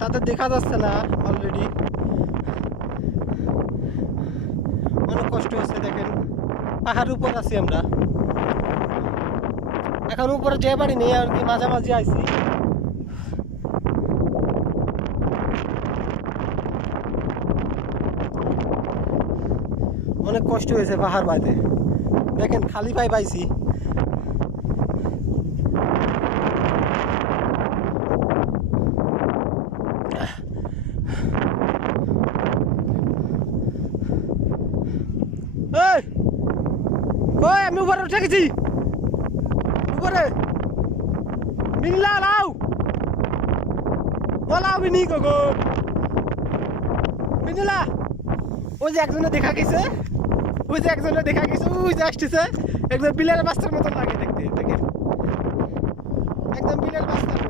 তাদের দেখা যাচ্ছে না অলরেডি, অনেক কষ্ট হচ্ছে। দেখেন পাহাড়ের উপর আছি আমরা এখন, উপরে যে বাড়ি নেই আর কি, মাঝামাঝি আইছি। অনেক কষ্ট হয়েছে পাহাড় বাইতে, দেখেন খালি পায়ে পাইছি। এই কই আমি উপরে উঠে গেছি, উপরে মিনলা লাও ওলাও মিনি গো মিনলা। ওই যে একজনে দেখা গেছে, ওই যে একজনে দেখা গেছে, ওই যে আসতেছে একদম বিলের বাচ্চার মতো লাগে দেখতে, দেখেন একদম বিলের বাচ্চার মতো।